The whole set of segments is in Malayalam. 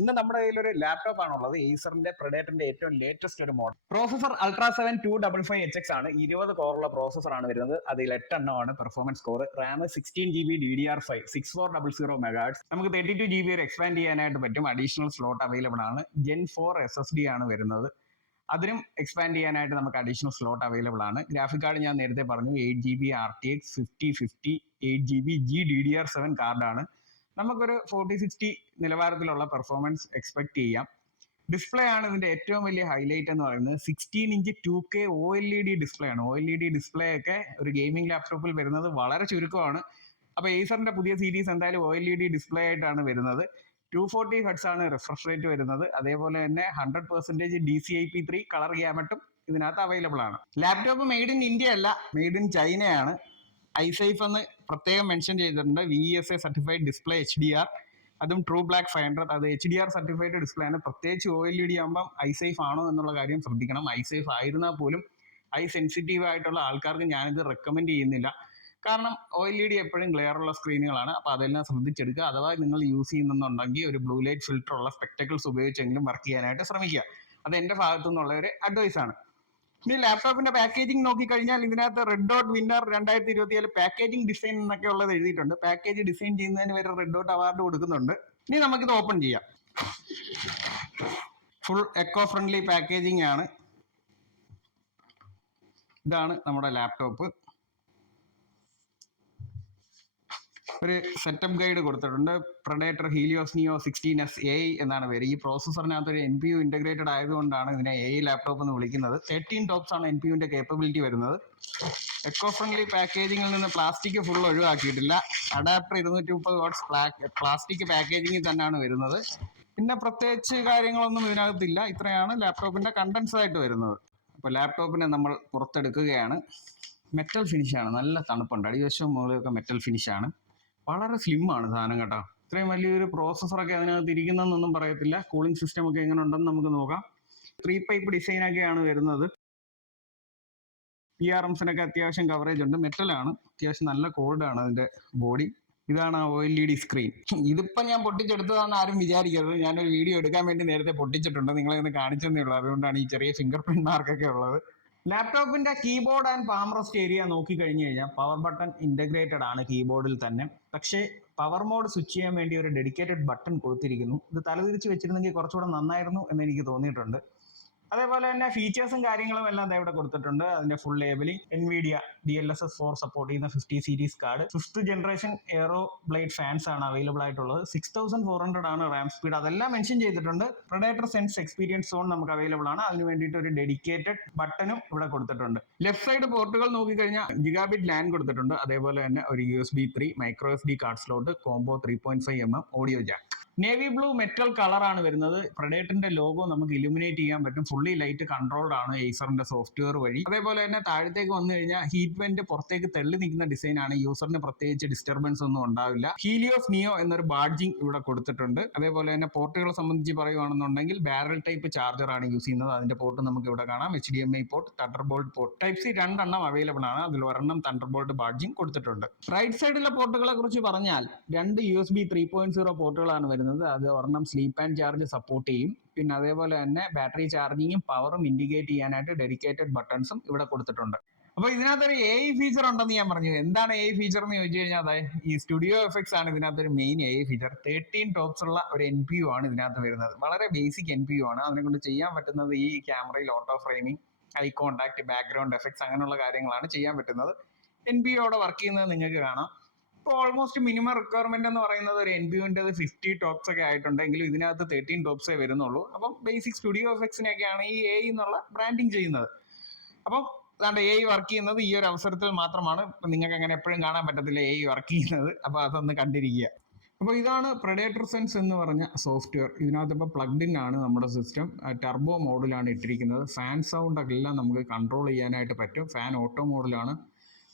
ഇന്ന് നമ്മുടെ കയ്യിൽ ഒരു ലാപ്ടോപ്പ് ആണുള്ളത്. ഏസറിന്റെ പ്രെഡേറ്ററിന്റെ ഏറ്റവും ലേറ്റസ്റ്റ് ഒരു മോഡൽ. പ്രോസസർ അൾട്രാ 7 255HX ആണ്. 20 കോറുള്ള പ്രോസസർ ആണ് വരുന്നത്. അതിൽ 8 എണ്ണമാണ് performance core. Ram 16GB DDR5 6400 MHz. നമുക്ക് 32GB വരെ എക്സ്പാൻഡ് ചെയ്യാനായിട്ട് പറ്റും. അഡീഷണൽ സ്ലോട്ട് അവൈലബിൾ ആണ്. Gen 4 SSD ആണ് വരുന്നത്. അതിനും എക്സ്പാൻഡ് ചെയ്യാനായിട്ട് നമുക്ക് അഡീഷണൽ സ്ലോട്ട് അവൈലബിൾ ആണ്. ഗ്രാഫിക് കാർഡ് ഞാൻ നേരത്തെ പറഞ്ഞു 8GB RTX 5050 8GB GDDR7 കാർഡാണ്. നമുക്കൊരു 4060 നിലവാരത്തിലുള്ള പെർഫോമൻസ് എക്സ്പെക്ട് ചെയ്യാം. ഡിസ്പ്ലേ ആണ് ഇതിന്റെ ഏറ്റവും വലിയ ഹൈലൈറ്റ് എന്ന് പറയുന്നത്. 16 ഇഞ്ച് 2K OLED ഡിസ്പ്ലേ ആണ്. OLED ഡിസ്പ്ലേ ഒക്കെ ഒരു ഗെയിമിംഗ് ലാപ്ടോപ്പിൽ വരുന്നത് വളരെ ചുരുക്കമാണ്. അപ്പൊ ഏസറിന്റെ പുതിയ സീരീസ് എന്തായാലും OLED ഡിസ്പ്ലേ ആയിട്ടാണ് വരുന്നത്. 240 ഹെർട്സ് ആണ് റിഫ്രഷ് റേറ്റ് വരുന്നത്. അതേപോലെ തന്നെ 100% DCI-P3 കളർ ഗ്യാമറ്റും ഇതിനകത്ത് അവൈലബിൾ ആണ്. ലാപ്ടോപ്പ് മെയ്ഡ് ഇൻ ഇന്ത്യ അല്ല, മെയ്ഡ് ഇൻ ചൈനയാണ്. ഐസേഫ് എന്ന് പ്രത്യേകം മെൻഷൻ ചെയ്തിട്ടുണ്ട്. VESA സർട്ടിഫൈഡ് ഡിസ്പ്ലേ HDR, അതും ട്രൂ ബ്ലാക്ക് 500. അത് HDR സർട്ടിഫൈഡ് ഡിസ്പ്ലേ ആണ്. പ്രത്യേകിച്ച് OLED ആകുമ്പം ഐസേഫ് ആണോ എന്നുള്ള കാര്യം ശ്രദ്ധിക്കണം. ഐസേഫ് ആയിരുന്നാൽ പോലും ഐ സെൻസിറ്റീവ് ആയിട്ടുള്ള ആൾക്കാർക്ക് ഞാനിത് റെക്കമെൻഡ് ചെയ്യുന്നില്ല. കാരണം OLED എപ്പോഴും ഗ്ലെയർ ഉള്ള സ്ക്രീനുകളാണ്. അപ്പോൾ അതെല്ലാം ശ്രദ്ധിച്ചെടുക്കുക. അഥവാ നിങ്ങൾ യൂസ് ചെയ്യുന്നുണ്ടെങ്കിൽ ഒരു ബ്ലൂ ലൈറ്റ് ഫിൽറ്റർ ഉള്ള സ്പെക്ടക്കിൾസ് ഉപയോഗിച്ചെങ്കിലും വർക്ക് ചെയ്യാനായിട്ട് ശ്രമിക്കുക. അത് എൻ്റെ ഭാഗത്തു നിന്നുള്ള ഒരു അഡ്വൈസ് ആണ്. ഇനി ലാപ്ടോപ്പിന്റെ പാക്കേജിംഗ് നോക്കിക്കഴിഞ്ഞാൽ ഇതിനകത്ത് red dot winner 2024 packaging design എന്നൊക്കെ ഉള്ളത് എഴുതിയിട്ടുണ്ട്. പാക്കേജ് ഡിസൈൻ ചെയ്യുന്നതിന് വരെ റെഡ് ഡോട്ട് അവാർഡ് കൊടുക്കുന്നുണ്ട്. ഇനി നമുക്കിത് ഓപ്പൺ ചെയ്യാം. ഫുൾ എക്കോ ഫ്രണ്ട്ലി പാക്കേജിംഗ് ആണ്. ഇതാണ് നമ്മുടെ ലാപ്ടോപ്പ്. ഒരു സെറ്റപ്പ് ഗൈഡ് കൊടുത്തിട്ടുണ്ട്. പ്രെഡേറ്റർ ഹീലിയോസ് നിയോ 16S AI എന്നാണ് പേര്. ഈ പ്രോസസറിനകത്ത് ഒരു NPU ഇന്റഗ്രേറ്റഡ് ആയതുകൊണ്ടാണ് ഇതിനെ AI ലാപ്ടോപ്പ് എന്ന് വിളിക്കുന്നത്. 13 ടോപ്സ് ആണ് NPUവിന്റെ കേപ്പബിലിറ്റി വരുന്നത്. എക്കോ ഫ്രണ്ട്ലി പാക്കേജിങ്ങിൽ നിന്ന് പ്ലാസ്റ്റിക് ഫുൾ ഒഴിവാക്കിയിട്ടില്ല. അഡാപ്റ്റർ 230 വാട്ട്സ് പ്ലാസ്റ്റിക് പാക്കേജിങ്ങിൽ തന്നെയാണ് വരുന്നത്. പിന്നെ പ്രത്യേകിച്ച് കാര്യങ്ങളൊന്നും ഇതിനകത്തില്ല. ഇത്രയാണ് ലാപ്ടോപ്പിന്റെ കണ്ടൻസ് ആയിട്ട് വരുന്നത്. അപ്പോൾ ലാപ്ടോപ്പിനെ നമ്മൾ പുറത്തെടുക്കുകയാണ്. മെറ്റൽ ഫിനിഷാണ്, നല്ല തണുപ്പുണ്ട്. അടിവശവും മുകളിലൊക്കെ മെറ്റൽ ഫിനിഷാണ്. വളരെ സ്ലിം ആണ് സാധനം കേട്ടോ. ഇത്രയും വലിയൊരു പ്രോസസ്സറൊക്കെ അതിനകത്ത് ഇരിക്കുന്നതെന്നൊന്നും പറയത്തില്ല. കൂളിംഗ് സിസ്റ്റം ഒക്കെ എങ്ങനെ ഉണ്ടെന്ന് നമുക്ക് നോക്കാം. 3 പൈപ്പ് ഡിസൈനൊക്കെയാണ് വരുന്നത്. PRMസിനൊക്കെ അത്യാവശ്യം കവറേജ് ഉണ്ട്. മെറ്റലാണ്, അത്യാവശ്യം നല്ല കോൾഡാണ് അതിന്റെ ബോഡി. ഇതാണ് ആ OLED സ്ക്രീൻ. ഇതിപ്പോൾ ഞാൻ പൊട്ടിച്ചെടുത്തതാണെന്ന് ആരും വിചാരിക്കരുത്. ഞാനൊരു വീഡിയോ എടുക്കാൻ വേണ്ടി നേരത്തെ പൊട്ടിച്ചിട്ടുണ്ട്. നിങ്ങളെ ഒന്ന് കാണിച്ചെന്നേ ഉള്ളൂ. അതുകൊണ്ടാണ് ഈ ചെറിയ ഫിംഗർ പ്രിന്റ് മാർക്കൊക്കെ ഉള്ളത്. ലാപ്ടോപ്പിന്റെ keyboard and palm rest area നോക്കി കഴിഞ്ഞു കഴിഞ്ഞാൽ പവർ ബട്ടൺ ഇന്റഗ്രേറ്റഡ് ആണ് കീബോർഡിൽ തന്നെ. പക്ഷേ പവർ മോഡ് സ്വിച്ച് ചെയ്യാൻ വേണ്ടി ഒരു ഡെഡിക്കേറ്റഡ് ബട്ടൺ കൊടുത്തിരിക്കുന്നു. ഇത് തലതിരിച്ച് വെച്ചിരുന്നെങ്കിൽ കുറച്ചുകൂടെ നന്നായിരുന്നു എന്ന് എനിക്ക് തോന്നിയിട്ടുണ്ട്. അതേപോലെ തന്നെ ഫീച്ചേഴ്സും കാര്യങ്ങളും എല്ലാം ഇവിടെ കൊടുത്തിട്ടുണ്ട്. അതിന്റെ full labelling, NVIDIA DLSS 4 support ചെയ്യുന്ന 50 series card, 5th generation aero blade fans ആണ് അവൈലബിൾ ആയിട്ടുള്ളത്. 6400 ആണ് റാം സ്പീഡ്. അതെല്ലാം മെൻഷൻ ചെയ്തിട്ടുണ്ട്. പ്രെഡേറ്റർ സെൻസ് എക്സ്പീരിയൻസ് സോൺ നമുക്ക് അവൈലബിൾ ആണ്. അതിന് വേണ്ടിയിട്ട് ഒരു ഡെഡിക്കേറ്റഡ് ബട്ടണും ഇവിടെ കൊടുത്തിട്ടുണ്ട്. ലെഫ്റ്റ് സൈഡ് പോർട്ടുകൾ നോക്കിക്കഴിഞ്ഞാൽ ജിഗാബിറ്റ് ലാൻ കൊടുത്തിട്ടുണ്ട്. അതേപോലെ തന്നെ ഒരു USB 3 micro SD card slot, combo 3.5mm audio Jack. Navy blue metal കളറാണ് വരുന്നത്. പ്രെഡേറ്ററിന്റെ ലോഗോ നമുക്ക് ഇലുമിനേറ്റ് ചെയ്യാൻ പറ്റും. ഫുള്ളി ലൈറ്റ് കൺട്രോൾഡ് ആണ് ഏസറിന്റെ സോഫ്റ്റ്വെയർ വഴി. അതേപോലെ തന്നെ താഴത്തേക്ക് വന്നു കഴിഞ്ഞാൽ ഹീറ്റ് വെന്റ് പുറത്തേക്ക് തള്ളി നിൽക്കുന്ന ഡിസൈൻ ആണ്. യൂസറിന് പ്രത്യേകിച്ച് ഡിസ്റ്റർബൻസ് ഒന്നും ഉണ്ടാവില്ല. ഹീലിയോസ് നിയോ എന്നൊരു ബാഡ്ജിങ് ഇവിടെ കൊടുത്തിട്ടുണ്ട്. അതേപോലെ തന്നെ പോർട്ടുകളെ സംബന്ധിച്ച് പറയുകയാണെന്നുണ്ടെങ്കിൽ ബാരൽ ടൈപ്പ് ചാർജർ ആണ് യൂസ് ചെയ്യുന്നത്. അതിന്റെ പോർട്ട് നമുക്ക് ഇവിടെ കാണാം. HDMI port, thunderbolt port, Type-C 2 എണ്ണം അവൈലബിൾ ആണ്. അതിൽ ഒരെണ്ണം തണ്ടർബോൾട്ട് ബാഡ്ജിങ് കൊടുത്തിട്ടുണ്ട്. റൈറ്റ് സൈഡിലെ പോർട്ടുകളെ കുറിച്ച് പറഞ്ഞാൽ 2 USB 3.0 പോർട്ടുകളാണ് വരുന്നത്. അത് ഒരെണ്ണം സ്ലീപ്പ് ആൻഡ് ചാർജ് സപ്പോർട്ട് ചെയ്യും. പിന്നെ അതേപോലെ തന്നെ ബാറ്ററി ചാർജിങ്ങും പവറും ഇൻഡിക്കേറ്റ് ചെയ്യാനായിട്ട് ഡെഡിക്കേറ്റഡ് ബട്ടൺസും ഇവിടെ കൊടുത്തിട്ടുണ്ട്. അപ്പൊ ഇതിനകത്തൊരു AI ഫീച്ചർ ഉണ്ടെന്ന് ഞാൻ പറഞ്ഞു. എന്താണ് AI ഫീച്ചർ എന്ന് ചോദിച്ചു കഴിഞ്ഞാൽ അതായത് ഈ സ്റ്റുഡിയോ എഫക്ട്സ് ആണ് ഇതിനകത്തൊരു മെയിൻ AI ഫീച്ചർ. 13 ടോപ്സ് ഉള്ള ഒരു NPU ആണ് ഇതിനകത്ത് വരുന്നത്. വളരെ ബേസിക് NPU ആണ്. അതിനെ കൊണ്ട് ചെയ്യാൻ പറ്റുന്നത് ഈ ക്യാമറയിൽ auto framing, eye contact, background effects അങ്ങനെയുള്ള കാര്യങ്ങളാണ് ചെയ്യാൻ പറ്റുന്നത്. NPU അവിടെ വർക്ക് ചെയ്യുന്നത് നിങ്ങൾക്ക് കാണാം. ഇപ്പോൾ ഓൾമോസ്റ്റ് മിനിമം റിക്വയർമെന്റ് എന്ന് പറയുന്നത് ഒരു NPUവിൻ്റെ 50 ടോപ്സ് ഒക്കെ ആയിട്ടുണ്ടെങ്കിലും ഇതിനകത്ത് 13 ടോപ്സേ വരുന്നുള്ളൂ. അപ്പം ബേസിക് സ്റ്റുഡിയോ എഫക്ട്സിനെയൊക്കെയാണ് ഈ AI എന്നുള്ള ബ്രാൻഡിങ് ചെയ്യുന്നത്. അപ്പം അതാണ്ട് AI വർക്ക് ചെയ്യുന്നത് ഈ ഒരു അവസരത്തിൽ മാത്രമാണ്. നിങ്ങൾക്ക് അങ്ങനെ എപ്പോഴും കാണാൻ പറ്റത്തില്ല AI വർക്ക് ചെയ്യുന്നത്. അപ്പോൾ അതൊന്ന് കണ്ടിരിക്കുക. അപ്പോൾ ഇതാണ് പ്രെഡേറ്റർ സെൻസ് എന്ന് പറഞ്ഞ സോഫ്റ്റ്വെയർ. ഇതിനകത്ത് ഇപ്പോൾ പ്ലഗ്ഡ് ഇൻ ആണ് നമ്മുടെ സിസ്റ്റം. ടർബോ മോഡിലാണ് ഇട്ടിരിക്കുന്നത്. ഫാൻ സൗണ്ട് എല്ലാം നമുക്ക് കൺട്രോൾ ചെയ്യാനായിട്ട് പറ്റും. Fan auto മോഡിലാണ്.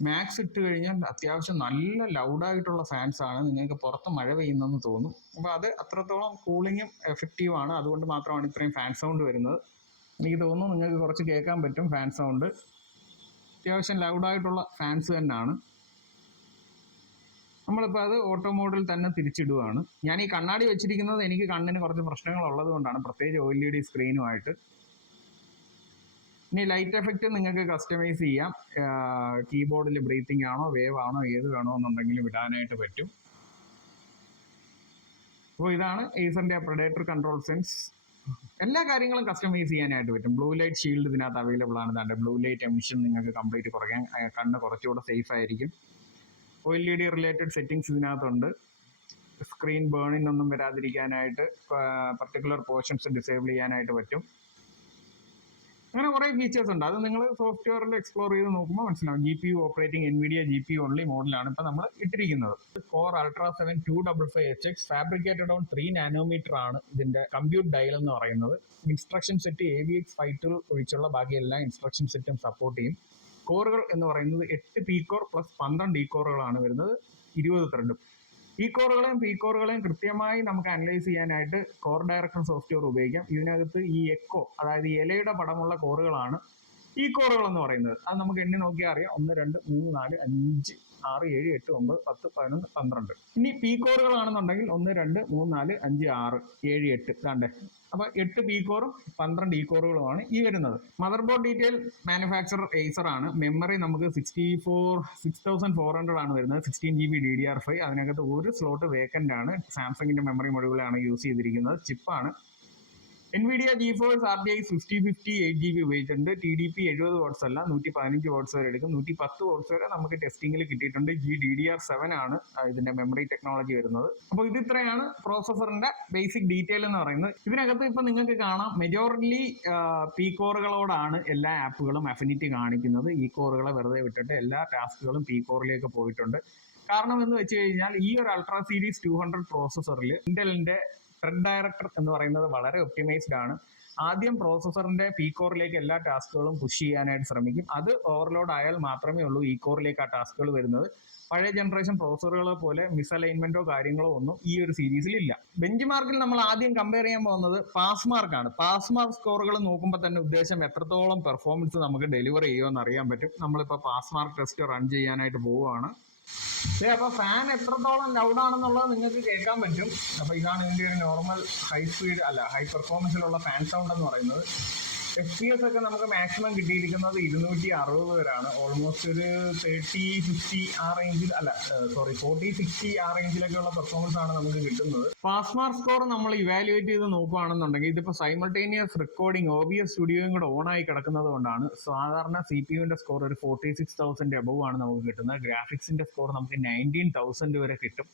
മാക്സ് ഇട്ട് കഴിഞ്ഞാൽ അത്യാവശ്യം നല്ല ലൗഡായിട്ടുള്ള ഫാൻസ് ആണ്. നിങ്ങൾക്ക് പുറത്ത് മഴ പെയ്യുന്നെന്ന് തോന്നും. അപ്പോൾ അത് അത്രത്തോളം കൂളിങ്ങും എഫക്റ്റീവ് ആണ്. അതുകൊണ്ട് മാത്രമാണ് ഇത്രയും ഫാൻ സൗണ്ട് വരുന്നത്. എനിക്ക് തോന്നുന്നു നിങ്ങൾക്ക് കുറച്ച് കേൾക്കാൻ പറ്റും ഫാൻ സൗണ്ട്. അത്യാവശ്യം ലൗഡായിട്ടുള്ള ഫാൻസ് തന്നെയാണ്. നമ്മളിപ്പോൾ അത് ഓട്ടോ മോഡിൽ തന്നെ തിരിച്ചിടുകയാണ്. ഞാൻ ഈ കണ്ണാടി വെച്ചിരിക്കുന്നത് എനിക്ക് കണ്ണിന് കുറച്ച് പ്രശ്നങ്ങൾ ഉള്ളത് കൊണ്ടാണ്, പ്രത്യേകിച്ച് OLED സ്ക്രീനുമായിട്ട്. ഇനി ലൈറ്റ് എഫക്റ്റ് നിങ്ങൾക്ക് കസ്റ്റമൈസ് ചെയ്യാം. കീബോർഡിൽ ബ്രീത്തിങ് ആണോ വേവ് ആണോ ഏത് വേണോ എന്നുണ്ടെങ്കിലും ഇടാനായിട്ട് പറ്റും. അപ്പോൾ ഇതാണ് ഏസറിന്റെ പ്രെഡേറ്റർ കൺട്രോൾ സെൻസ്. എല്ലാ കാര്യങ്ങളും കസ്റ്റമൈസ് ചെയ്യാനായിട്ട് പറ്റും. ബ്ലൂ ലൈറ്റ് ഷീൽഡ് ഇതിനകത്ത് അവൈലബിൾ ആണ്. ഇതാണ്ട് ബ്ലൂ ലൈറ്റ് എമിഷൻ നിങ്ങൾക്ക് കംപ്ലീറ്റ് കുറയ്ക്കാൻ, കണ്ണ് കുറച്ചുകൂടെ സേഫ് ആയിരിക്കും. OLED റിലേറ്റഡ് സെറ്റിംഗ്സ് ഇതിനകത്തുണ്ട്. സ്ക്രീൻ ബേണിംഗ് ഒന്നും വരാതിരിക്കാനായിട്ട് പർട്ടിക്കുലർ പോർഷൻസ് ഡിസേബിൾ ചെയ്യാനായിട്ട് പറ്റും. അങ്ങനെ കുറേ ഫീച്ചേഴ്സ് ഉണ്ട്. അത് നിങ്ങൾ സോഫ്റ്റ്വെയറിൽ എക്സ്പ്ലോർ ചെയ്ത് നോക്കുമ്പോൾ മനസ്സിലാവും. GPU operating NVIDIA GPU only മോഡലാണ് ഇപ്പോൾ നമ്മൾ ഇട്ടിരിക്കുന്നത്. Core Ultra 7 255HX fabricated on 3 nanometre ആണ് ഇതിന്റെ കമ്പ്യൂട്ട് ഡയൽ എന്ന് പറയുന്നത്. ഇൻസ്ട്രക്ഷൻ സെറ്റ് AVX52 ഒഴിച്ചുള്ള ബാക്കി എല്ലാ ഇൻസ്ട്രക്ഷൻ സെറ്റും സപ്പോർട്ട് ചെയ്യും. കോറുകൾ എന്ന് പറയുന്നത് 8 P കോർ പ്ലസ് 12 D കോറുകളാണ് വരുന്നത്, 20 ത്രെഡും. ഈ കോറുകളെയും പി കോറുകളെയും കൃത്യമായി നമുക്ക് അനലൈസ് ചെയ്യാനായിട്ട് കോർ ഡയറക്ടർ സോഫ്റ്റ്വെയർ ഉപയോഗിക്കാം. ഇതിനകത്ത് ഈ എക്കോ, അതായത് ഇലയുടെ പടമുള്ള കോറുകളാണ് ഈ കോറുകൾ എന്ന് പറയുന്നത്. അത് നമുക്ക് എണ്ണി നോക്കിയാൽ അറിയാം. 1 2 3 4 5 6 7 8 9 10 11 12. ഇനി പി കോറുകളാണെന്നുണ്ടെങ്കിൽ 1 2 3 4 5 6 7 8 കണ്ടേ. അപ്പൊ 8 പി കോറും 12 ഈ കോറുകളുമാണ് ഈ വരുന്നത്. Mother board detail manufacturer Acer ആണ്. മെമ്മറി നമുക്ക് 6400 ആണ് വരുന്നത്. 16 GB DDR5. അതിനകത്ത് ഒരു സ്ലോട്ട് വേക്കന്റ് ആണ്. സാംസങ്ങിന്റെ മെമ്മറി മൊഡ്യൂളാണ് യൂസ് ചെയ്തിരിക്കുന്നത്. ചിപ്പാണ് NVIDIA GeForce RTX 5050 8GB ഉപയോഗിച്ചിട്ടുണ്ട്. TDP 70 വാട്ട്സ് അല്ല, 115 വാട്ട്സ് വരെ എടുക്കും. 110 വാട്ട്സ് വരെ നമുക്ക് ടെസ്റ്റിംഗിൽ കിട്ടിയിട്ടുണ്ട്. GDDR7 ആണ് ഇതിന്റെ മെമ്മറി ടെക്നോളജി വരുന്നത്. അപ്പോൾ ഇത് ഇത്രയാണ് പ്രോസസറിന്റെ ബേസിക് ഡീറ്റെയിൽ എന്ന് പറയുന്നത്. ഇതിനകത്ത് ഇപ്പൊ നിങ്ങൾക്ക് കാണാം, മെജോറിറ്റി പി കോറുകളോടാണ് എല്ലാ ആപ്പുകളും അഫിനിറ്റി കാണിക്കുന്നത്. ഈ കോറുകളെ വെറുതെ വിട്ടിട്ട് എല്ലാ ടാസ്കുകളും പി കോറിലേക്ക് പോയിട്ടുണ്ട്. കാരണം എന്ന് വെച്ച് കഴിഞ്ഞാൽ ഈ ഒരു അൾട്രാ സീരീസ് 200 പ്രോസസറിൽ ഇന്റലിന്റെ ത്രെഡ് ഡയറക്ടർ എന്ന് പറയുന്നത് വളരെ ഒപ്റ്റിമൈസ്ഡ് ആണ്. ആദ്യം പ്രോസസറിന്റെ പി കോറിലേക്ക് എല്ലാ ടാസ്കുകളും പുഷ് ചെയ്യാനായിട്ട് ശ്രമിക്കും. അത് ഓവർലോഡ് ആയാൽ മാത്രമേ ഉള്ളൂ ഈ കോറിലേക്ക് ആ ടാസ്കുകൾ വരുന്നത്. പഴയ ജനറേഷൻ പ്രോസസറുകളെ പോലെ മിസ്അലൈൻമെന്റോ കാര്യങ്ങളോ ഒന്നും ഈ ഒരു സീരീസിൽ ഇല്ല. ബെഞ്ച് മാർക്കിൽ നമ്മൾ ആദ്യം കമ്പയർ ചെയ്യാൻ പോകുന്നത് പാസ് മാർക്കാണ്. പാസ് മാർക്ക് സ്കോറുകൾ നോക്കുമ്പോൾ തന്നെ ഉദ്ദേശം എത്രത്തോളം പെർഫോമൻസ് നമുക്ക് ഡെലിവർ ചെയ്യുമെന്ന് അറിയാൻ പറ്റും. നമ്മളിപ്പോൾ പാസ് മാർക്ക് ടെസ്റ്റ് റൺ ചെയ്യാനായിട്ട് പോവുകയാണ്. അപ്പൊ ഫാൻ എത്രത്തോളം ലൗഡ് ആണെന്നുള്ളത് നിങ്ങൾക്ക് കേൾക്കാൻ പറ്റും. അപ്പൊ ഇതാണ് ഇതിന്റെ ഒരു നോർമൽ ഹൈ സ്പീഡ് അല്ല ഹൈ പെർഫോമൻസിലുള്ള ഫാൻ സൗണ്ട് എന്ന് പറയുന്നത്. FPS ഒക്കെ നമുക്ക് മാക്സിമം കിട്ടിയിരിക്കുന്നത് 260 വരെയാണ്. ഓൾമോസ്റ്റ് ഒരു 30-50 ആ റേഞ്ചിൽ അല്ല 40-60 ആ റേഞ്ചിലൊക്കെയുള്ള പെർഫോമൻസ് ആണ് നമുക്ക് കിട്ടുന്നത്. പാസ് മാർക്ക് സ്കോർ നമ്മൾ ഇവാലുവേറ്റ് ചെയ്ത് നോക്കുകയാണെന്നുണ്ടെങ്കിൽ ഇതിപ്പോ സൈമൾട്ടേനിയസ് റെക്കോർഡിംഗ് OBS സ്റ്റുഡിയോയും കൂടെ ഓൺ ആയി കിടക്കുന്നത് കൊണ്ടാണ് സാധാരണ CPUവിന്റെ സ്കോർ ഒരു 46,000 എബവ് ആണ് നമുക്ക് കിട്ടുന്നത്. ഗ്രാഫിക്സിന്റെ സ്കോർ നമുക്ക് 19,000 വരെ കിട്ടും.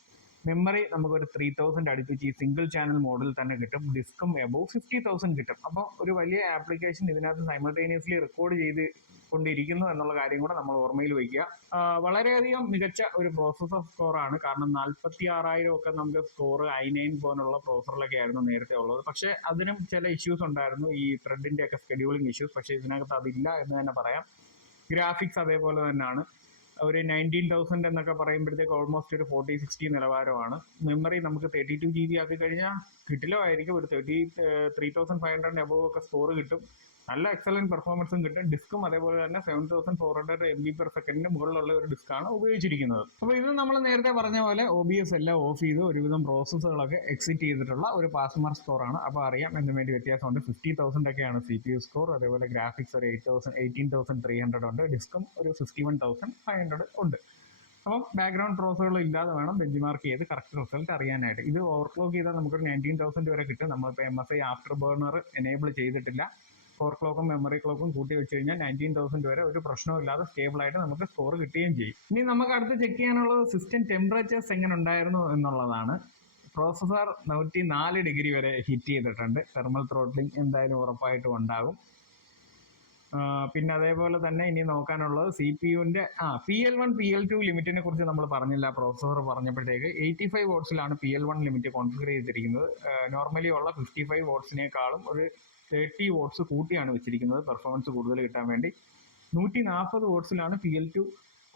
മെമ്മറി നമുക്കൊരു 3000 അടുപ്പിച്ച് ഈ സിംഗിൾ ചാനൽ മോഡിൽ തന്നെ കിട്ടും. ഡിസ്കും എബവ് 50,000 കിട്ടും. അപ്പോൾ ഒരു വലിയ ആപ്ലിക്കേഷൻ ഇതിനകത്ത് സൈമൾട്ടേനിയസ്ലി റെക്കോർഡ് ചെയ്ത് കൊണ്ടിരിക്കുന്നു എന്നുള്ള കാര്യം കൂടെ നമ്മൾ ഓർമ്മയിൽ വയ്ക്കുക. വളരെയധികം മികച്ച ഒരു പ്രോസസർ സ്കോറാണ്. കാരണം 46,000 ഒക്കെ നമുക്ക് സ്കോർ i9 പോലുള്ള പ്രോസസറിലൊക്കെ ആയിരുന്നു നേരത്തെ ഉള്ളത്. പക്ഷെ അതിനും ചില ഇഷ്യൂസ് ഉണ്ടായിരുന്നു, ഈ ത്രെഡിന്റെ ഒക്കെ സ്കെഡ്യൂളിംഗ് ഇഷ്യൂസ്. പക്ഷെ ഇതിനകത്ത് അതില്ല എന്ന് തന്നെ പറയാം. ഗ്രാഫിക്സ് അതേപോലെ തന്നെയാണ്. ഒരു 19,000 എന്നൊക്കെ പറയുമ്പോഴത്തേക്ക് ഓൾമോസ്റ്റ് ഒരു 40-60 നിലവാരമാണ്. മെമ്മറി നമുക്ക് 32 GB ആക്കി കഴിഞ്ഞാൽ കിട്ടിലുമായിരിക്കും. ഒരു 3,500 എബവ് ഒക്കെ സ്കോർ കിട്ടും. നല്ല എക്സലന്റ് പെർഫോമൻസും കിട്ടും. ഡിസ്കും അതേപോലെ തന്നെ 7,400 MB/s മുകളിലുള്ള ഒരു ഡിസ്കാണ് ഉപയോഗിച്ചിരിക്കുന്നത്. അപ്പോൾ ഇത് നമ്മൾ നേരത്തെ പറഞ്ഞ പോലെ OBS എല്ലാം ഓഫ് ചെയ്ത് ഒരുവിധം പ്രോസസ്സുകളൊക്കെ എക്സിറ്റ് ചെയ്തിട്ടുള്ള ഒരു പാസ് മാർക്ക് സ്കോറാണ്. അപ്പോൾ അറിയാം എന്തിനു വേണ്ടി വ്യത്യാസമുണ്ട്. 50,000 ഒക്കെയാണ് CPU സ്കോർ. അതേപോലെ ഗ്രാഫിക്സ് ഒരു 18,300 ഉണ്ട്. ഡിസ്കും ഒരു 51,500 ഉണ്ട്. അപ്പം ബാക്ക്ഗ്രൗണ്ട് പ്രോസസ്സുകൾ ഇല്ലാതെ വേണം ബെഞ്ച് മാർക്ക് ചെയ്ത് കറക്റ്റ് റിസൾട്ട് അറിയാനായിട്ട്. ഇത് ഓവർക്ലോക്ക് ചെയ്താൽ നമുക്കൊരു 19,000 വരെ കിട്ടും. നമ്മളിപ്പോൾ MSI ആഫ്റ്റർ ബേർണർ എനേബിൾ ചെയ്തിട്ടില്ല. കോർ ക്ലോക്കും മെമ്മറി ക്ലോക്കും കൂട്ടി വെച്ച് കഴിഞ്ഞാൽ 19,000 വരെ ഒരു പ്രശ്നമില്ലാതെ സ്റ്റേബിൾ ആയിട്ട് നമുക്ക് സ്കോർ കിട്ടുകയും ചെയ്യും. ഇനി നമുക്ക് അടുത്ത് ചെക്ക് ചെയ്യാനുള്ളത് സിസ്റ്റം ടെമ്പറേച്ചേഴ്സ് എങ്ങനെ ഉണ്ടായിരുന്നു എന്നുള്ളതാണ്. പ്രോസസർ 104 ഡിഗ്രി വരെ ഹിറ്റ് ചെയ്തിട്ടുണ്ട്. തെർമൽ ത്രോട്ട്ലിംഗ് എന്തായാലും ഉറപ്പായിട്ടും ഉണ്ടാകും. പിന്നെ അതേപോലെ തന്നെ ഇനി നോക്കാനുള്ളത് CPUവിന്റെ PL1 PL2 ലിമിറ്റിനെ കുറിച്ച് നമ്മൾ പറഞ്ഞില്ല. പ്രോസസർ പറഞ്ഞപ്പോഴത്തേക്ക് 85 വാട്ട്സിലാണ് PL1 ലിമിറ്റ് കോൺഫിഗർ ചെയ്തിരിക്കുന്നത്. നോർമലി ഉള്ള 55 വാട്ട്സിനേക്കാളും ഒരു 30 വാട്ട്സ് കൂട്ടിയാണ് വെച്ചിരിക്കുന്നത് പെർഫോമൻസ് കൂടുതൽ കിട്ടാൻ വേണ്ടി. 140 വാട്ട്സിലാണ് PL2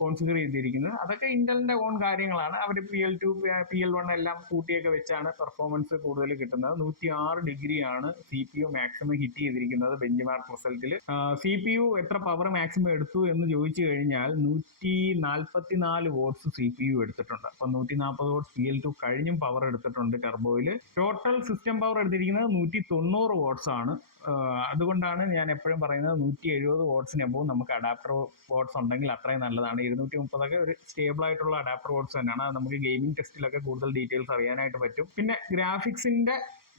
കോൺഫിഗർ ചെയ്തിരിക്കുന്നത്. അതൊക്കെ ഇന്റലിന്റെ ഓൺ കാര്യങ്ങളാണ്. അവർ PL2 PL1 എല്ലാം കൂട്ടിയൊക്കെ വെച്ചാണ് പെർഫോമൻസ് കൂടുതൽ കിട്ടുന്നത്. 106 ആണ് CPU മാക്സിമം ഹിറ്റ് ചെയ്തിരിക്കുന്നത് ബെഞ്ച് മാർക്ക് റിസൾട്ടിൽ. CPU എത്ര പവർ മാക്സിമം എടുത്തു എന്ന് ചോദിച്ചു കഴിഞ്ഞാൽ 144 വാട്ട്സ് CPU എടുത്തിട്ടുണ്ട്. അപ്പൊ 140 വാട്ട്സ് PL2 കഴിഞ്ഞും പവർ എടുത്തിട്ടുണ്ട് ടെർബോയിൽ. ടോട്ടൽ സിസ്റ്റം പവർ എടുത്തിരിക്കുന്നത് 190 വാട്ട്സ് ആണ്. അതുകൊണ്ടാണ് ഞാൻ എപ്പോഴും പറയുന്നത് 170 വാട്ട്സിന് എബോവ് നമുക്ക് അഡാപ്റ്റർ വാട്ട്സ് ഉണ്ടെങ്കിൽ അത്രയും നല്ലതാണ്. 230 ഒരു സ്റ്റേബിൾ ആയിട്ടുള്ള അഡാപ്റ്റർ വാട്ട്സ് തന്നെയാണ്. അത് നമുക്ക് ഗെയിമിംഗ് ടെസ്റ്റിലൊക്കെ കൂടുതൽ ഡീറ്റെയിൽസ് അറിയാനായിട്ട് പറ്റും. പിന്നെ ഗ്രാഫിക്സിന്റെ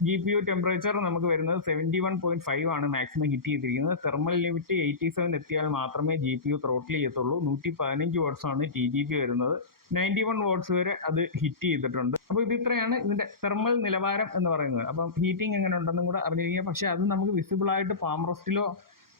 GPU ടെമ്പറേച്ചർ നമുക്ക് വരുന്നത് 71.5 ആണ് മാക്സിമം ഹിറ്റ് ചെയ്തിരിക്കുന്നത്. തെർമൽ ലിമിറ്റ് 87 എത്തിയാൽ മാത്രമേ GPU ത്രോട്ടിൽ ചെയ്യത്തുള്ളൂ. 115 വാട്ട്സ് ആണ് TGP വരുന്നത്. 91 വാട്ട്സ് വരെ അത് ഹിറ്റ് ചെയ്തിട്ടുണ്ട്. അപ്പോൾ ഇത് ഇത്രയാണ് ഇതിന്റെ തെർമൽ നിലവാരം എന്ന് പറയുന്നത്. അപ്പം ഹീറ്റിംഗ് എങ്ങനെ ഉണ്ടെന്നും കൂടെ അറിഞ്ഞിരിക്കുക. പക്ഷെ അത് നമുക്ക് വിസിബിൾ ആയിട്ട് പാം റെസ്റ്റിലോ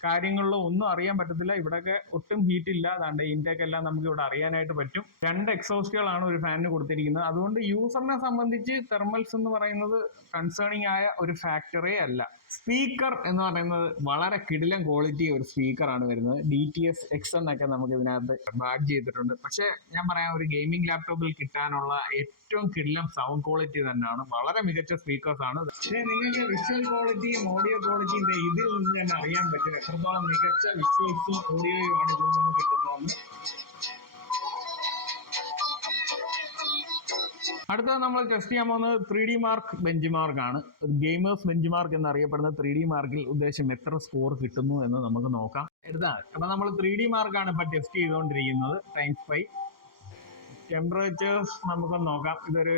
കാര്യങ്ങളിലോ ഒന്നും അറിയാൻ പറ്റത്തില്ല. ഇവിടെയൊക്കെ ഒട്ടും ഹീറ്റ് ഇല്ല. അതാണ്ട് ഇൻടേക്ക് എല്ലാം നമുക്ക് ഇവിടെ അറിയാനായിട്ട് പറ്റും. 2 എക്സോസ്റ്റുകളാണ് ഒരു ഫാനിന് കൊടുത്തിരിക്കുന്നത്. അതുകൊണ്ട് യൂസറിനെ സംബന്ധിച്ച് തെർമൽസ് എന്ന് പറയുന്നത് കൺസേണിങ് ആയ ഒരു ഫാക്ടറേ അല്ല. സ്പീക്കർ എന്ന് പറയുന്നത് വളരെ കിടിലം ക്വാളിറ്റി ഒരു സ്പീക്കറാണ് വരുന്നത്. DTS X എന്നൊക്കെ നമുക്ക് ഇതിനകത്ത് ബാഡ് ചെയ്തിട്ടുണ്ട്. പക്ഷെ ഞാൻ പറയാം, ഒരു ഗെയിമിംഗ് ലാപ്ടോപ്പിൽ കിട്ടാനുള്ള ഏറ്റവും കിടിലം സൗണ്ട് ക്വാളിറ്റി തന്നെയാണ്. വളരെ മികച്ച സ്പീക്കേഴ്സ് ആണ്. പക്ഷേ നിങ്ങൾക്ക് വിഷ്വൽ ക്വാളിറ്റിയും ഓഡിയോ ക്വാളിറ്റിയും ഇതിൽ നിന്ന് തന്നെ അറിയാൻ പറ്റും എത്രത്തോളം മികച്ച വിഷ്വൽസും ഓഡിയോയുമാണ് ഇതിൽ നിന്ന് കിട്ടുന്നതെന്ന്. അടുത്തത് നമ്മൾ ടെസ്റ്റ് ചെയ്യാൻ പോകുന്നത് 3D മാർക്ക് ബെഞ്ച് മാർക്ക് ആണ്. ഗെയിമേഴ്സ് ബെഞ്ച് മാർക്ക് എന്നറിയപ്പെടുന്ന 3D മാർക്കിൽ ഉദ്ദേശം എത്ര സ്കോർ കിട്ടുന്നു എന്ന് നമുക്ക് നോക്കാം. എടുത്താണ്. അപ്പൊ നമ്മൾ 3D മാർക്കാണ് ഇപ്പൊ ടെസ്റ്റ് ചെയ്തുകൊണ്ടിരിക്കുന്നത്. ടൈംസ് 5 ടെമ്പറേച്ചേഴ്സ് നമുക്കൊന്ന് നോക്കാം. ഇതൊരു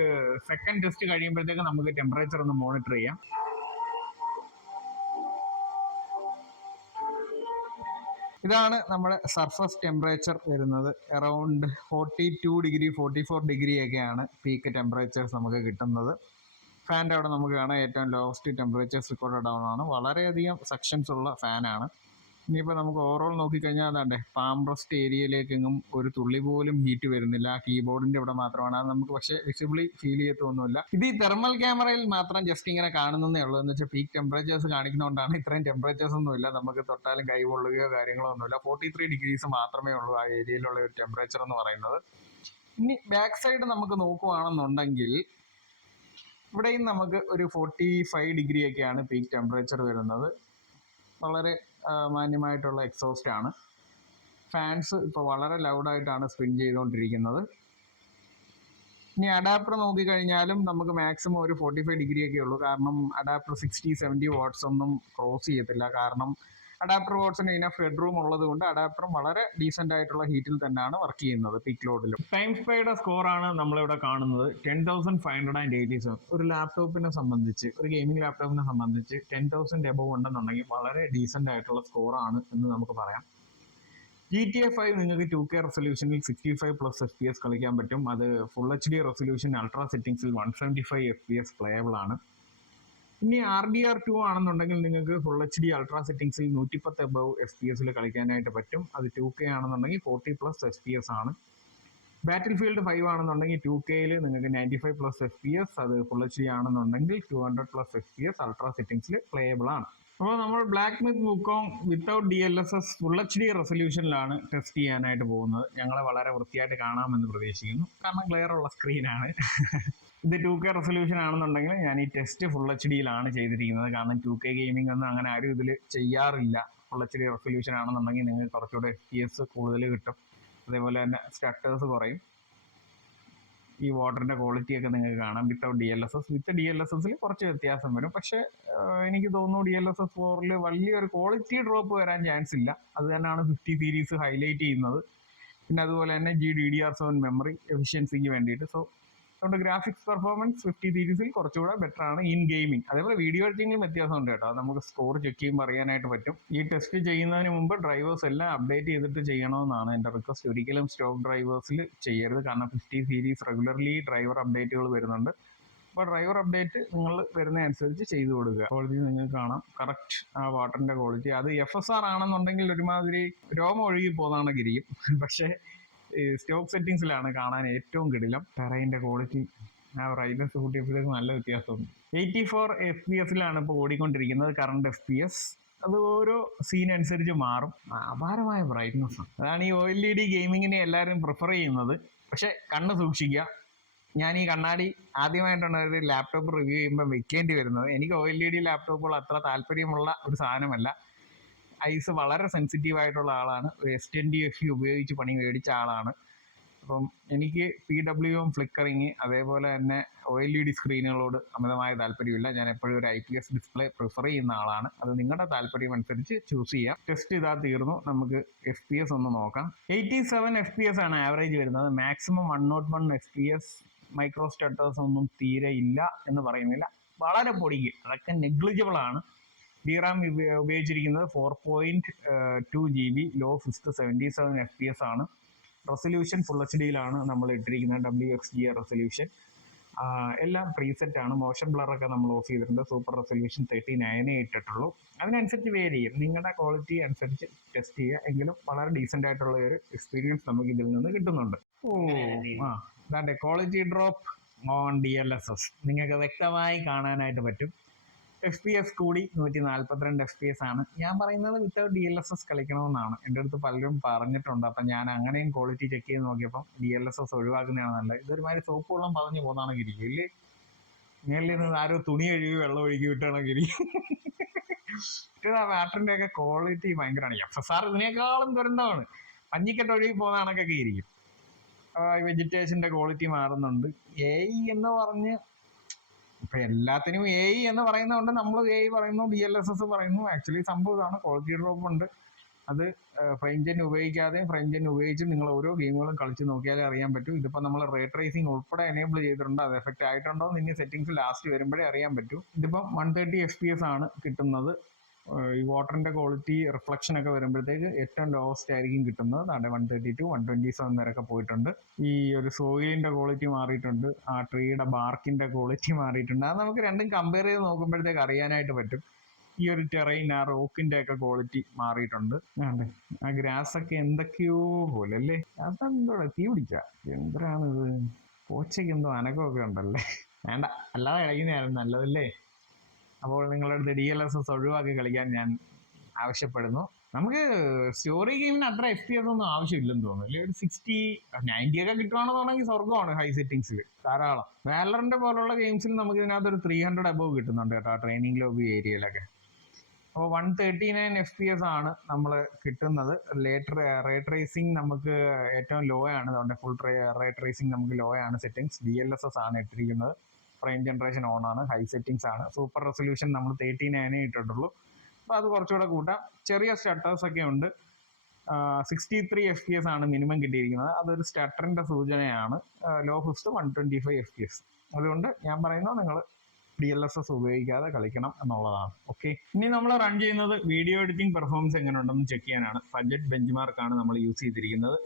സെക്കൻഡ് ടെസ്റ്റ് കഴിയുമ്പോഴത്തേക്ക് നമുക്ക് ടെമ്പറേച്ചർ ഒന്ന് മോണിറ്റർ ചെയ്യാം. ഇതാണ് നമ്മുടെ സർഫസ് ടെമ്പറേച്ചർ വരുന്നത്. അറൗണ്ട് 42 ഡിഗ്രി 44 ഡിഗ്രി ഒക്കെയാണ് പീക്ക് ടെമ്പറേച്ചേഴ്സ് നമുക്ക് കിട്ടുന്നത്. ഫാൻ്റെ അവിടെ നമുക്ക് കാണാം ഏറ്റവും ലോവസ്റ്റ് ടെമ്പറേച്ചേഴ്സ് റെക്കോർഡ് ഡൗൺ ആണ്. വളരെയധികം സെക്ഷൻസ് ഉള്ള ഫാനാണ്. ഇനിയിപ്പോൾ നമുക്ക് ഓവറോൾ നോക്കിക്കഴിഞ്ഞാൽ അതാണ്ടേ പാം റെസ്റ്റ് ഏരിയയിലേക്കെങ്ങും ഒരു തുള്ളി പോലും ഹീറ്റ് വരുന്നില്ല. കീബോർഡിന്റെ ഇവിടെ മാത്രമാണ്. അത് നമുക്ക് പക്ഷേ വിസിബിളി ഫീൽ ചെയ്യത്തൊന്നുമില്ല. ഇത് ഈ തെർമൽ ക്യാമറയിൽ മാത്രം ജസ്റ്റ് ഇങ്ങനെ കാണുന്നതേ ഉള്ളൂ. എന്ന് വെച്ചാൽ പീക്ക് ടെമ്പറേച്ചേഴ്സ് കാണിക്കുന്നതുകൊണ്ടാണ്. ഇത്രയും ടെമ്പറേച്ചേഴ്സ് ഒന്നുമില്ല. നമുക്ക് തൊട്ടാലും കൈ പൊള്ളുകയോ കാര്യങ്ങളോ ഒന്നുമില്ല. 43 ഡിഗ്രീസ് മാത്രമേ ഉള്ളൂ ആ ഏരിയയിലുള്ള ഒരു ടെമ്പറേച്ചർ എന്ന് പറയുന്നത്. ഇനി ബാക്ക് സൈഡ് നമുക്ക് നോക്കുവാണെന്നുണ്ടെങ്കിൽ ഇവിടെയും നമുക്ക് ഒരു 45 ഡിഗ്രി ഒക്കെയാണ് പീക്ക് ടെമ്പറേച്ചർ വരുന്നത്. വളരെ മാന്യമായിട്ടുള്ള എക്സോസ്റ്റ് ആണ്. ഫാൻസ് ഇപ്പോൾ വളരെ ലൗഡായിട്ടാണ് സ്പിൻ ചെയ്തുകൊണ്ടിരിക്കുന്നത്. ഇനി അഡാപ്റ്റർ നോക്കിക്കഴിഞ്ഞാലും നമുക്ക് മാക്സിമം ഒരു 45 ഡിഗ്രി ഒക്കെ ഉള്ളൂ. കാരണം അഡാപ്റ്റർ 60-70 വാട്ട്സ് ഒന്നും ക്രോസ് ചെയ്യത്തില്ല. കാരണം അഡാപ്റ്റർ വാട്ട്സിന് ഇനഫ് ഹെഡ്റൂം ഉള്ളത് കൊണ്ട് അഡാപ്റ്ററും വളരെ ഡീസെന്റ് ആയിട്ടുള്ള ഹീറ്റിൽ തന്നെയാണ് വർക്ക് ചെയ്യുന്നത് പീക്ക് ലോഡിലും. ടൈം സ്പൈയുടെ സ്കോറാണ് നമ്മളിവിടെ കാണുന്നത്. 10,587. ഒരു ലാപ്ടോപ്പിനെ സംബന്ധിച്ച്, ഒരു ഗെയിമിംഗ് ലാപ്ടോപ്പിനെ സംബന്ധിച്ച് 10,000 എബവ് ഉണ്ടെന്നുണ്ടെങ്കിൽ വളരെ ഡീസെന്റ് ആയിട്ടുള്ള സ്കോറാണ് എന്ന് നമുക്ക് പറയാം. GTA 5 നിങ്ങൾക്ക് 2K റെസൊല്യൂഷനിൽ 65+ FPS കളിക്കാൻ പറ്റും. അത് ഫുൾ HD റെസൊല്യൂഷൻ അൾട്രാ സെറ്റിംഗ്സിൽ 175 FPS പ്ലേയബിൾ ആണ്. ഇനി RDR2 ആണെന്നുണ്ടെങ്കിൽ നിങ്ങൾക്ക് ഫുൾ HD അൾട്രാ സെറ്റിംഗ്സിൽ 110 എബവ് FPS കളിക്കാനായിട്ട് പറ്റും. അത് 2K ആണെന്നുണ്ടെങ്കിൽ 40+ FPS ആണ്. ബാറ്റിൽ ഫീൽഡ് 5 ആണെന്നുണ്ടെങ്കിൽ 2Kയിൽ നിങ്ങൾക്ക് 95+ FPS, അത് ഫുൾ HD ആണെന്നുണ്ടെങ്കിൽ 200+ FPS അൾട്രാ സെറ്റിംഗ്സിൽ പ്ലേയബിൾ ആണ്. അപ്പോൾ നമ്മൾ black myth Wukong without DLSS full HD റെസൊല്യൂഷനിലാണ് ടെസ്റ്റ് ചെയ്യാനായിട്ട് പോകുന്നത്. ഞങ്ങളെ വളരെ വൃത്തിയായിട്ട് കാണാമെന്ന് പ്രതീക്ഷിക്കുന്നു. കാരണം ക്ലിയർ ഉള്ള സ്ക്രീനാണ്. ഇത് 2K റെസൊല്യൂഷൻ ആണെന്നുണ്ടെങ്കിൽ ഞാൻ ഈ ടെസ്റ്റ് ഫുൾ HDയിലാണ് ചെയ്തിരിക്കുന്നത്. കാരണം 2K ഗെയിമിംഗ് ഒന്നും അങ്ങനെ ആരും ഇതിൽ ചെയ്യാറില്ല. ഫുൾ HD റെസൊല്യൂഷൻ ആണെന്നുണ്ടെങ്കിൽ നിങ്ങൾക്ക് കുറച്ചുകൂടെ FPS കൂടുതൽ കിട്ടും. അതേപോലെ തന്നെ സ്റ്റട്ടേഴ്സ് കുറയും. ഈ വാട്ടറിന്റെ ക്വാളിറ്റി ഒക്കെ നിങ്ങൾക്ക് കാണാം. Without DLSS. വിത്ത് DLSSൽ കുറച്ച് വ്യത്യാസം വരും. പക്ഷേ എനിക്ക് തോന്നുന്നു DLSS 4ൽ വലിയൊരു ക്വാളിറ്റി ഡ്രോപ്പ് വരാൻ ചാൻസ് ഇല്ല. അത് തന്നെയാണ് 50 സീരീസ് ഹൈലൈറ്റ് ചെയ്യുന്നത്. പിന്നെ അതുപോലെ തന്നെ GDDR7 മെമ്മറി എഫിഷ്യൻസിക്ക് വേണ്ടിയിട്ട്. അതുകൊണ്ട് ഗ്രാഫിക്സ് പെർഫോമൻസ് 50 സീരീസിൽ കുറച്ചുകൂടെ ബെറ്റർ ആണ് ഇൻ ഗെയിമിംഗ്. അതേപോലെ വീഡിയോ എഡിറ്റിംഗിലും വ്യത്യാസമുണ്ട് കേട്ടോ. അത് നമുക്ക് സ്കോർ ചെക്ക് ചെയ്യുമ്പോൾ അറിയാനായിട്ട് പറ്റും. ഈ ടെസ്റ്റ് ചെയ്യുന്നതിന് മുമ്പ് ഡ്രൈവേഴ്സ് എല്ലാം അപ്ഡേറ്റ് ചെയ്തിട്ട് ചെയ്യണമെന്നാണ് എൻ്റെ റിക്വസ്റ്റ്. ഒരിക്കലും സ്റ്റോക്ക് ഡ്രൈവേഴ്സിൽ ചെയ്യരുത്. കാരണം 50 സീരീസ് റെഗുലർലി ഡ്രൈവർ അപ്ഡേറ്റുകൾ വരുന്നുണ്ട്. അപ്പോൾ ഡ്രൈവർ അപ്ഡേറ്റ് നിങ്ങൾ വരുന്ന അനുസരിച്ച് ചെയ്തു കൊടുക്കുക. ക്വാളിറ്റി നിങ്ങൾക്ക് കാണാം. കറക്റ്റ് ആ വാട്ടറിന്റെ ക്വാളിറ്റി. അത് FSR ആണെന്നുണ്ടെങ്കിൽ ഒരുമാതിരി രോമം ഒഴുകി പോകുന്നതാണൊക്കെ ഇരിക്കും. പക്ഷേ സ്റ്റോക്ക് സെറ്റിംഗ്സിലാണ് കാണാൻ ഏറ്റവും കിടിലം. ടെറൈൻ്റെ ക്വാളിറ്റി ആ ബ്രൈറ്റ്നസ് കൂട്ടിയപ്പോഴത്തേക്ക് നല്ല വ്യത്യാസമുണ്ട്. 84 FPS ഇപ്പോൾ ഓടിക്കൊണ്ടിരിക്കുന്നത് കറണ്ട് FPS. അത് ഓരോ സീൻ അനുസരിച്ച് മാറും. അപാരമായ ബ്രൈറ്റ്നസ്. അതാണ് ഈ OLED ഗെയിമിങ്ങിനെ എല്ലാവരും പ്രിഫർ ചെയ്യുന്നത്. പക്ഷെ കണ്ണ് സൂക്ഷിക്കുക. ഞാൻ ഈ കണ്ണാടി ആദ്യമായിട്ടാണ് ഒരു ലാപ്ടോപ്പ് റിവ്യൂ ചെയ്യുമ്പോൾ വെക്കേണ്ടി വരുന്നത്. എനിക്ക് OLED ലാപ്ടോപ്പുകൾ അത്ര താല്പര്യമുള്ള ഒരു സാധനമല്ല. ഐസ് വളരെ സെൻസിറ്റീവ് ആയിട്ടുള്ള ആളാണ്. ഒരു S20FE ഉപയോഗിച്ച് പണി മേടിച്ച ആളാണ്. അപ്പം എനിക്ക് PWM ഫ്ലിക്കറിങ് അതേപോലെ തന്നെ OLED സ്ക്രീനുകളോട് അമിതമായ താല്പര്യമില്ല. ഞാൻ എപ്പോഴും ഒരു IPS ഡിസ്പ്ലേ പ്രിഫർ ചെയ്യുന്ന ആളാണ്. അത് നിങ്ങളുടെ താല്പര്യം അനുസരിച്ച് ചൂസ് ചെയ്യാം. ടെസ്റ്റ് ചെയ്താൽ തീർന്നു. നമുക്ക് FPS ഒന്ന് നോക്കാം. 87 FPS ആണ് ആവറേജ് വരുന്നത്. Maximum 101 FPS. മൈക്രോ സ്റ്റട്ടേഴ്സ് ഒന്നും തീരെ ഇല്ല എന്ന് പറയുന്നില്ല. വളരെ പൊടിക്ക്, അതൊക്കെ നെഗ്ലിജിബിൾ ആണ്. DRAM ഉപയോഗിച്ചിരിക്കുന്നത് 4.2 GB, ലോ ഫിസ്റ്റ് 77 FPS ആണ്. റെസൊല്യൂഷൻ ഫുൾ HD-യിലാണ് നമ്മൾ ഇട്ടിരിക്കുന്നത്, WXGA റെസൊല്യൂഷൻ. എല്ലാം പ്രീസെറ്റ് ആണ്. മോഷൻ ബ്ലറൊക്കെ നമ്മൾ ഓഫ് ചെയ്തിട്ടുണ്ട്. Super resolution 39 ഇട്ടിട്ടുള്ളൂ. അതിനനുസരിച്ച് വേരി ചെയ്യും. നിങ്ങളുടെ ക്വാളിറ്റി അനുസരിച്ച് ടെസ്റ്റ് ചെയ്യുക. എങ്കിലും വളരെ ഡീസെന്റ് ആയിട്ടുള്ള ഒരു എക്സ്പീരിയൻസ് നമുക്ക് ഇതിൽ നിന്ന് കിട്ടുന്നുണ്ട്. അതാണ്ട് ക്വാളിറ്റി ഡ്രോപ്പ് ഓൺ DLSS നിങ്ങൾക്ക് വ്യക്തമായി കാണാനായിട്ട് പറ്റും. FPS കൂടി 142 FPS ആണ്. ഞാൻ പറയുന്നത് വിത്തൗട്ട് DLSS കളിക്കണമെന്നാണ്. എൻ്റെ അടുത്ത് പലരും പറഞ്ഞിട്ടുണ്ട്. അപ്പം ഞാൻ അങ്ങനെയും ക്വാളിറ്റി ചെക്ക് ചെയ്ത് നോക്കിയപ്പം DLSS ഒഴിവാക്കുന്നതാണ് നല്ലത്. ഇതൊരുമാതിരി സോപ്പ് വെള്ളം പതഞ്ഞു പോകുന്നതാണെങ്കിൽ ഇരിക്കും ഇല്ലേ. മേലിൽ നിന്ന് ആരോ തുണി കഴുകി വെള്ളം ഒഴുകി വിട്ടാണെങ്കിൽ ഇരിക്കും. ആ ബാറ്ററിൻ്റെ ഒക്കെ ക്വാളിറ്റി ഭയങ്കരമാണ്. FSR ഇതിനേക്കാളും ദുരന്തമാണ്. പഞ്ഞിക്കെട്ട് ഒഴുകി പോകുന്ന കണക്കൊക്കെ ഇരിക്കും. വെജിറ്റേഷൻ്റെ ക്വാളിറ്റി മാറുന്നുണ്ട്. AI എന്ന് പറഞ്ഞ് ഇപ്പൊ എല്ലാത്തിനും AI എന്ന് പറയുന്നതുകൊണ്ട് നമ്മൾ AI പറയുന്നു, DLSS പറയുന്നു. ആക്ച്വലി സംഭവം ഇതാണ്. ക്വാളിറ്റി ഡ്രോപ്പ് ഉണ്ട്. അത് ഫ്രെയിം ജെൻ ഉപയോഗിക്കാതെയും ഫ്രെയിം ജെൻ ഉപയോഗിച്ച് നിങ്ങൾ ഓരോ ഗെയിമുകളും കളിച്ച് നോക്കിയാലേ അറിയാൻ പറ്റും. ഇതിപ്പോൾ നമ്മൾ റേ ട്രേസിംഗ് ഉൾപ്പെടെ എനേബിൾ ചെയ്തിട്ടുണ്ട്. അത് എഫക്റ്റ് ആയിട്ടുണ്ടോ എന്ന് ഇനി സെറ്റിംഗ്സ് ലാസ്റ്റ് വരുമ്പോഴേ അറിയാൻ പറ്റും. ഇതിപ്പം 130 FPS ആണ് കിട്ടുന്നത്. ഈ വാട്ടറിന്റെ ക്വാളിറ്റി റിഫ്ലക്ഷൻ ഒക്കെ വരുമ്പോഴത്തേക്ക് ഏറ്റവും ലോവസ്റ്റ് ആയിരിക്കും കിട്ടുന്നത്. അതെ 132 127 വരെയൊക്കെ പോയിട്ടുണ്ട്. ഈ ഒരു സോയിലിന്റെ ക്വാളിറ്റി മാറിയിട്ടുണ്ട്. ആ ട്രീയുടെ ബാർക്കിന്റെ ക്വാളിറ്റി മാറിയിട്ടുണ്ട്. അത് നമുക്ക് രണ്ടും കമ്പയർ ചെയ്ത് നോക്കുമ്പോഴത്തേക്ക് അറിയാനായിട്ട് പറ്റും. ഈ ഒരു ടെറൈൻ, ആ റോക്കിന്റെ ഒക്കെ ക്വാളിറ്റി മാറിയിട്ടുണ്ട്. ആ ഗ്രാസ് ഒക്കെ എന്തൊക്കെയോ പോലെ അല്ലേ. അതെന്തോ തീ പിടിക്ക, എന്തിനാണിത്? പോച്ചയ്ക്ക് എന്തോ അനക്കമൊക്കെ ഉണ്ടല്ലേ. വേണ്ട, അല്ലാതെ കളിക്കുന്നതായിരുന്നു നല്ലതല്ലേ. അപ്പോൾ നിങ്ങളുടെ അടുത്ത് DLSS ഒഴിവാക്കി കളിക്കാൻ ഞാൻ ആവശ്യപ്പെടുന്നു. നമുക്ക് സ്റ്റോറി ഗെയിമിന് അത്ര FPS ഒന്നും ആവശ്യമില്ലെന്ന് തോന്നുന്നു. അല്ലെങ്കിൽ ഒരു 60 90 ഒക്കെ കിട്ടുവാണെന്നുണ്ടെങ്കിൽ സ്വർഗമാണ്. ഹൈ സെറ്റിംഗ്സിൽ ധാരാളം. വാലറന്റ് പോലുള്ള ഗെയിംസിൽ നമുക്ക് ഇതിനകത്ത് ഒരു 300 അബവ് കിട്ടുന്നുണ്ട് കേട്ടോ, ട്രെയിനിങ് ലോബി ഏരിയയിലൊക്കെ. അപ്പോൾ 139 FPS ആണ് നമ്മൾ കിട്ടുന്നത്. റേ ട്രേസിംഗ് നമുക്ക് ഏറ്റവും ലോ ആണ്. അതുകൊണ്ട് ഫുൾ റേ ട്രേസിംഗ് നമുക്ക് ലോ ആണ് സെറ്റിംഗ്സ്. DLSS ആണ് ഇട്ടിരിക്കുന്നത്. ഫ്രെയിം ജനറേഷൻ ഓൺ ആണ്. ഹൈ സെറ്റിംഗ്സ് ആണ്. സൂപ്പർ റെസൊല്യൂഷൻ നമ്മൾ 39 ഇട്ടിട്ടുള്ളൂ. അപ്പോൾ അത് കുറച്ചുകൂടെ കൂട്ടാം. ചെറിയ സ്റ്റട്ടേഴ്സ് ഒക്കെ ഉണ്ട്. 63 FPS ആണ് മിനിമം കിട്ടിയിരിക്കുന്നത്. അതൊരു സ്റ്റട്ടറിന്റെ സൂചനയാണ്. Low first 125 FPS. അതുകൊണ്ട് ഞാൻ പറയുന്നത് നിങ്ങൾ DLSS ഉപയോഗിക്കാതെ കളിക്കണം എന്നുള്ളതാണ്. ഓക്കെ, ഇനി നമ്മൾ റൺ ചെയ്യുന്നത് വീഡിയോ എഡിറ്റിംഗ് പെർഫോമൻസ് എങ്ങനെ ഉണ്ടെന്ന് ചെക്ക് ചെയ്യാനാണ്. ബഡ്ജറ്റ് ബെഞ്ച് മാർക്കാണ് നമ്മൾ യൂസ് ചെയ്തിരിക്കുന്നത്.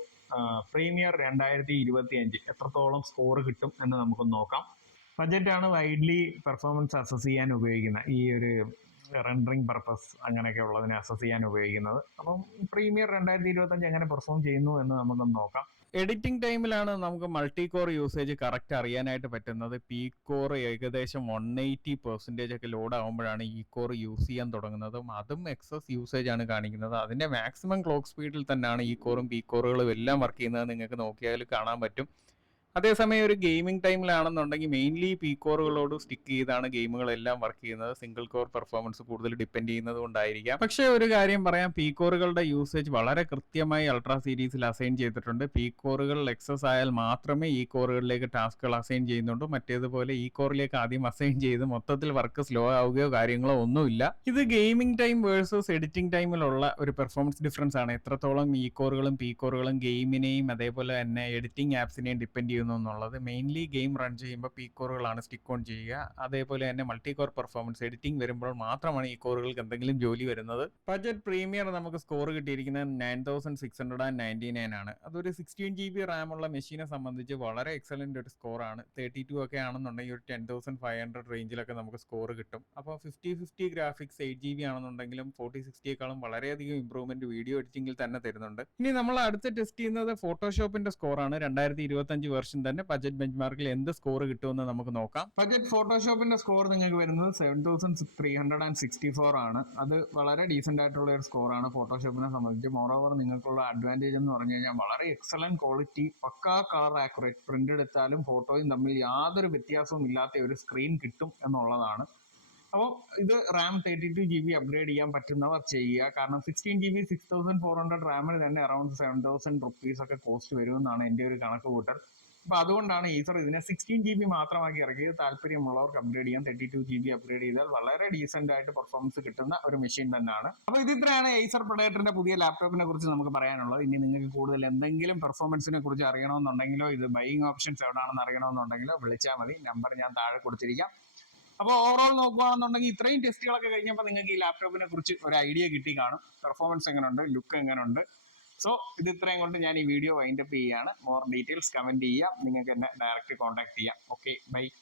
പ്രീമിയർ 2025 എത്രത്തോളം സ്കോർ കിട്ടും എന്ന് നമുക്ക് നോക്കാം. ബഡ്ജറ്റാണ് വൈഡ്ലി പെർഫോമൻസ് അസസ് ചെയ്യാൻ ഉപയോഗിക്കുന്നത്. ഈ ഒരു റെൻഡറിങ് പർപ്പസ് അങ്ങനെയൊക്കെ ഉള്ളതിനെ അസസ് ചെയ്യാൻ ഉപയോഗിക്കുന്നത്. അപ്പം പ്രീമിയർ 2025 എങ്ങനെ പെർഫോം ചെയ്യുന്നു എന്ന് നമുക്കൊന്ന് നോക്കാം. എഡിറ്റിംഗ് ടൈമിലാണ് നമുക്ക് മൾട്ടി കോർ യൂസേജ് കറക്റ്റ് അറിയാനായിട്ട് പറ്റുന്നത്. പീക്ക് കോർ ഏകദേശം 180% ഒക്കെ ലോഡ് ആകുമ്പോഴാണ് ഈ കോർ യൂസ് ചെയ്യാൻ തുടങ്ങുന്നതും അതും എക്സസ് യൂസേജ് ആണ് കാണിക്കുന്നത്. അതിൻ്റെ മാക്സിമം ക്ലോക്ക് സ്പീഡിൽ തന്നെയാണ് ഈ കോറും പീക്ക് കോറുകളും എല്ലാം വർക്ക് ചെയ്യുന്നത്. നിങ്ങൾക്ക് നോക്കിയാൽ കാണാൻ പറ്റും. അതേസമയം ഒരു ഗെയിമിംഗ് ടൈമിലാണെന്നുണ്ടെങ്കിൽ മെയിൻലി പീക്ക് കോറുകളോട് സ്റ്റിക്ക് ചെയ്താണ് ഗെയിമുകളെല്ലാം വർക്ക് ചെയ്യുന്നത്. സിംഗിൾ കോർ പെർഫോമൻസ് കൂടുതൽ ഡിപ്പെൻഡ് ചെയ്യുന്നത് കൊണ്ടായിരിക്കാം. പക്ഷേ ഒരു കാര്യം പറയാം, പീക്ക് കോറുകളുടെ യൂസേജ് വളരെ കൃത്യമായി അൾട്രാ സീരീസിൽ അസൈൻ ചെയ്തിട്ടുണ്ട്. പീക്ക് കോറുകൾ എക്സസ് ആയാൽ മാത്രമേ ഈ കോറുകളിലേക്ക് ടാസ്കുകൾ അസൈൻ ചെയ്യുന്നുള്ളൂ. മറ്റേതുപോലെ ഈ കോറിലേക്ക് ആദ്യം അസൈൻ ചെയ്ത് മൊത്തത്തിൽ വർക്ക് സ്ലോ ആവുകയോ കാര്യങ്ങളോ ഒന്നുമില്ല. ഇത് ഗെയിമിംഗ് ടൈം വേഴ്സസ് എഡിറ്റിംഗ് ടൈമിലുള്ള ഒരു പെർഫോമൻസ് ഡിഫറൻസ് ആണ്. എത്രത്തോളം ഈ കോറുകളും പീക്ക് കോറുകളും ഗെയിമിനെയും അതേപോലെ തന്നെ എഡിറ്റിംഗ് ആപ്സിനെയും ഡിപ്പെൻഡ് ചെയ്യുന്നു എന്നുള്ളത്. മെയിൻലി ഗെയിം റൺ ചെയ്യുമ്പോൾ പീക്ക് കോറുകളാണ് സ്റ്റിക്ക് ഓൺ ചെയ്യുക. അതേപോലെ തന്നെ മൾട്ടി കോർ പെർഫോമൻസ് എഡിറ്റിംഗ് വരുമ്പോൾ മാത്രമാണ് ഈ കോറുകൾക്ക് എന്തെങ്കിലും ജോലി വരുന്നത്. ബഡ്ജറ്റ് പ്രീമിയർ നമുക്ക് സ്കോർ കിട്ടിയിരിക്കുന്നത് 9699 ആണ്. അതൊരു 16 GB റാം ഉള്ള മെഷീനെ സംബന്ധിച്ച് വളരെ എക്സലന്റ് ഒരു സ്കോറാണ്. 32 ഒക്കെ ആണെന്നുണ്ടെങ്കിൽ ഒരു 10,500 റേഞ്ചിലൊക്കെ നമുക്ക് സ്കോർ കിട്ടും. അപ്പോൾ 50-50 ഗ്രാഫിക്സ് 8 GB ആണെന്നുണ്ടെങ്കിലും 4060യേക്കാളും വളരെയധികം ഇംപ്രൂവ്മെന്റ് വീഡിയോ എഡിറ്റിംഗിൽ തന്നെ തരുന്നുണ്ട്. ഇനി നമ്മൾ അടുത്ത് ടെസ്റ്റ് ചെയ്യുന്നത് ഫോട്ടോഷോപ്പിന്റെ സ്കോറാണ്. 2025 വെർഷൻ വേർഷൻ തന്നെ ബജറ്റ് ബെഞ്ച് മാർക്കിൽ എന്ത് സ്കോർ കിട്ടുമെന്ന് നമുക്ക് നോക്കാം. ബജറ്റ് ഫോട്ടോഷോപ്പിന്റെ സ്കോർ നിങ്ങൾക്ക് വരുന്നത് 7364 ആണ്. അത് വളരെ ഡീസെന്റ് ആയിട്ടുള്ള ഒരു സ്കോറാണ് ഫോട്ടോഷോപ്പിനെ സംബന്ധിച്ച്. മോറോവർ നിങ്ങൾക്കുള്ള അഡ്വാൻറ്റേജ് എന്ന് പറഞ്ഞു കഴിഞ്ഞാൽ വളരെ എക്സലന്റ് ക്വാളിറ്റി, പക്കാ കളർ ആക്യുറേറ്റ്, പ്രിന്റ് എടുത്താലും ഫോട്ടോയും തമ്മിൽ യാതൊരു വ്യത്യാസവും ഇല്ലാത്ത ഒരു സ്ക്രീൻ കിട്ടും എന്നുള്ളതാണ്. അപ്പോൾ ഇത് റാം 32 GB അപ്ഗ്രേഡ് ചെയ്യാൻ പറ്റുന്നവർ ചെയ്യുക. കാരണം 16 GB 6400 റാമിന് തന്നെ അറൌണ്ട് 7000 റുപ്പീസ് ഒക്കെ കോസ്റ്റ് വരുമെന്നാണ് എൻ്റെ ഒരു കണക്ക് കൂട്ടൽ. അപ്പൊ അതുകൊണ്ടാണ് ഈസർ ഇതിനെ 16 GB മാത്രമാക്കി ഇറക്കിയത്. താല്പര്യമുള്ളവർക്ക് അപ്ഗ്രേഡ് ചെയ്യാം. 32 GB അപ്ഗ്രേഡ് ചെയ്താൽ വളരെ ഡീസെന്റ് ആയിട്ട് പെർഫോമൻസ് കിട്ടുന്ന ഒരു മെഷീൻ തന്നെയാണ്. അപ്പൊ ഇത്രയാണ് Acer Predatorന്റെ പുതിയ ലാപ്ടോപ്പിനെ കുറിച്ച് നമുക്ക് പറയാനുള്ളത്. ഇനി നിങ്ങൾക്ക് കൂടുതൽ എന്തെങ്കിലും പെർഫോമൻസിനെ കുറിച്ച് അറിയണമെന്നുണ്ടെങ്കിലോ ഇത് ബൈയിങ് ഓപ്ഷൻസ് എവിടെയാണെന്ന് അറിയണമെന്നുണ്ടെങ്കിലോ വിളിച്ചാൽ മതി. നമ്പർ ഞാൻ താഴെ കൊടുത്തിരിക്കാം. അപ്പോൾ ഓവറോൾ നോക്കുകയാണെന്നുണ്ടെങ്കിൽ ഇത്രയും ടെസ്റ്റുകളൊക്കെ കഴിഞ്ഞപ്പോൾ നിങ്ങൾക്ക് ഈ ലാപ്ടോപ്പിനെ കുറിച്ച് ഒരു ഐഡിയ കിട്ടി കാണും. പെർഫോമൻസ് എങ്ങനെയുണ്ട്, ലുക്ക് എങ്ങനെയുണ്ട്. സോ ഇത് ഇത്രയും കൊണ്ട് ഞാൻ ഈ വീഡിയോ വൈൻഡപ്പ് ചെയ്യുകയാണ്. മോർ ഡീറ്റെയിൽസ് കമന്റ് ചെയ്യാം. നിങ്ങൾക്ക് എന്നെ ഡയറക്റ്റ് കോൺടാക്ട് ചെയ്യാം. Okay, by.